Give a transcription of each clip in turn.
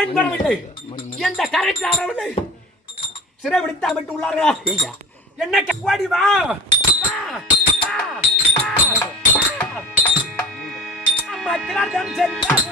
ஏன் வரவில்லை? எந்த கரைக்கு வரவில்லை? சிறை விடுத்தா விட்டு உள்ளார்களா? என்ன ஓடி வா அம்மா திராட்சம் சென்றார்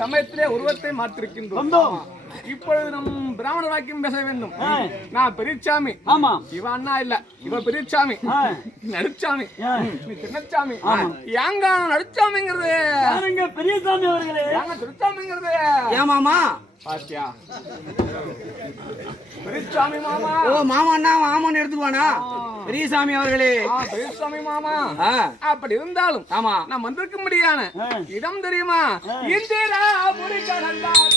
சமயத்திலே உருவத்தை மாற்றிருக்கின்றோம். இப்பொழுது நம் பிராமண வாக்கியம் பேச வேண்டும். நான் பெரியசாமி. ஆமா, இவ அண்ணா இல்ல, இவ பெரியசாமி நடுச்சாமி, சின்னச்சாமி. யாங்கான நடுச்சாமிங்கிறது பெரியசாமி அவர்களே, யாங்க திருச்சாமிங்கிறது ஏமாமா பாத்தியா? பெரியசாமி மாமா. ஓ மாமாண்ணா, மாமான்னு எடுத்துக்குவானா? பெரியசாமி அவர்களே, பெரியசாமி மாமா. அப்படி இருந்தாலும் ஆமா, நான் வந்திருக்க முடியான இடம் தெரியுமா? இந்திராபுரி கடந்தார்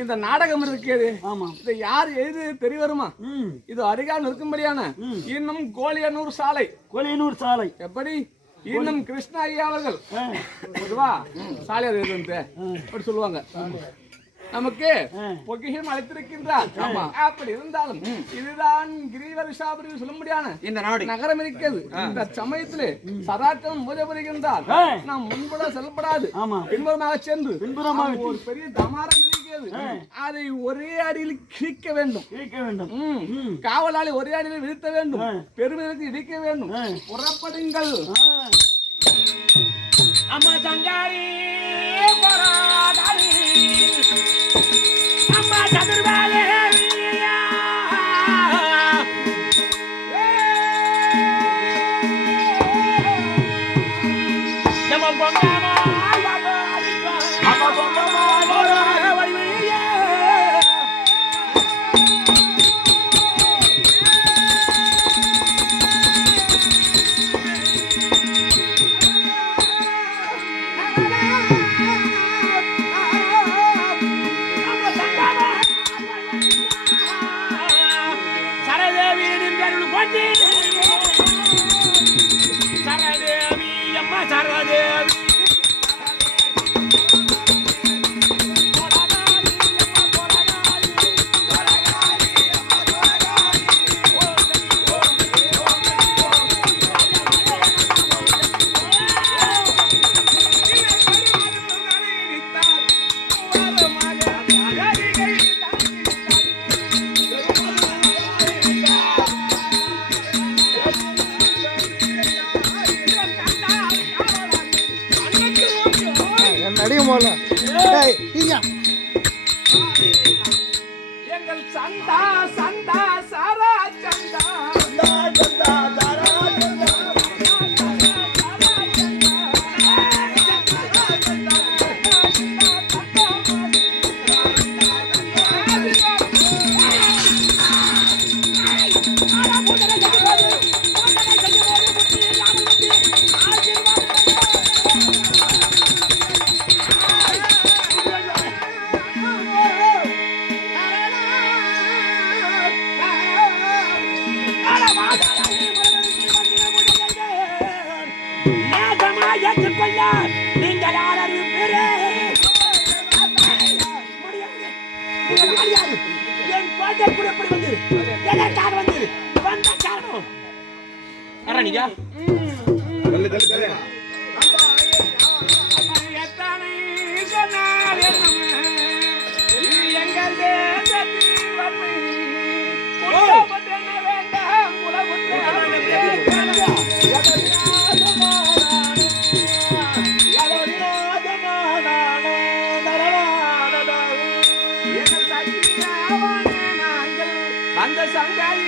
இந்த நாடகம் இருக்கிறது. இதை யார் எழுதி தெரிய வருமா? இது அருகாமல் இருக்கும்படியான இன்னும் கோலியனூர் சாலை. கோலியனூர் சாலை எப்படி? இன்னும் கிருஷ்ண ஐயா அவர்கள் சாலை அப்படி சொல்லுவாங்க. நமக்கு பொக்கிஷம் அழைத்திருக்கின்றார். அப்படி இருந்தாலும் இதுதான் கிரீவரிஷாபுரி சொல்ல முடியான இந்த நாடு நகரம் இருக்கிறது. இந்த சமயத்திலே சராக்கம் பூஜை புரிகின்றார். நாம் முன்புற செல்லப்படாது, பின்புறமாக சென்று ஒரு பெரிய தமாரம் இருக்கிறது. அதை ஒரே அடியில் கிழிக்க வேண்டும். காவலாளி ஒரே அடியில் வீழ்த்த வேண்டும். பெருமைக்கு இடிக்க வேண்டும். புறப்படுங்கள். அம்மா சங்காரி போராடாரி, அம்மா சதுர்பாலே நம்ம பொங்காமா அம்மா பொங்காமா சரதேவி அம்மா சரதேவி எங்கள் சந்தா சந்தா சாரா சந்தா நீங்கள் யாரும் என் பாட்டை கூட எப்படி வந்து எதற்காக வந்து வந்த காரணம் நீங்க எத்தனை சொன்னார் எங்கள் தேசத்தில் வன்மை வேண்டாம் உலகத்தில் சங்காய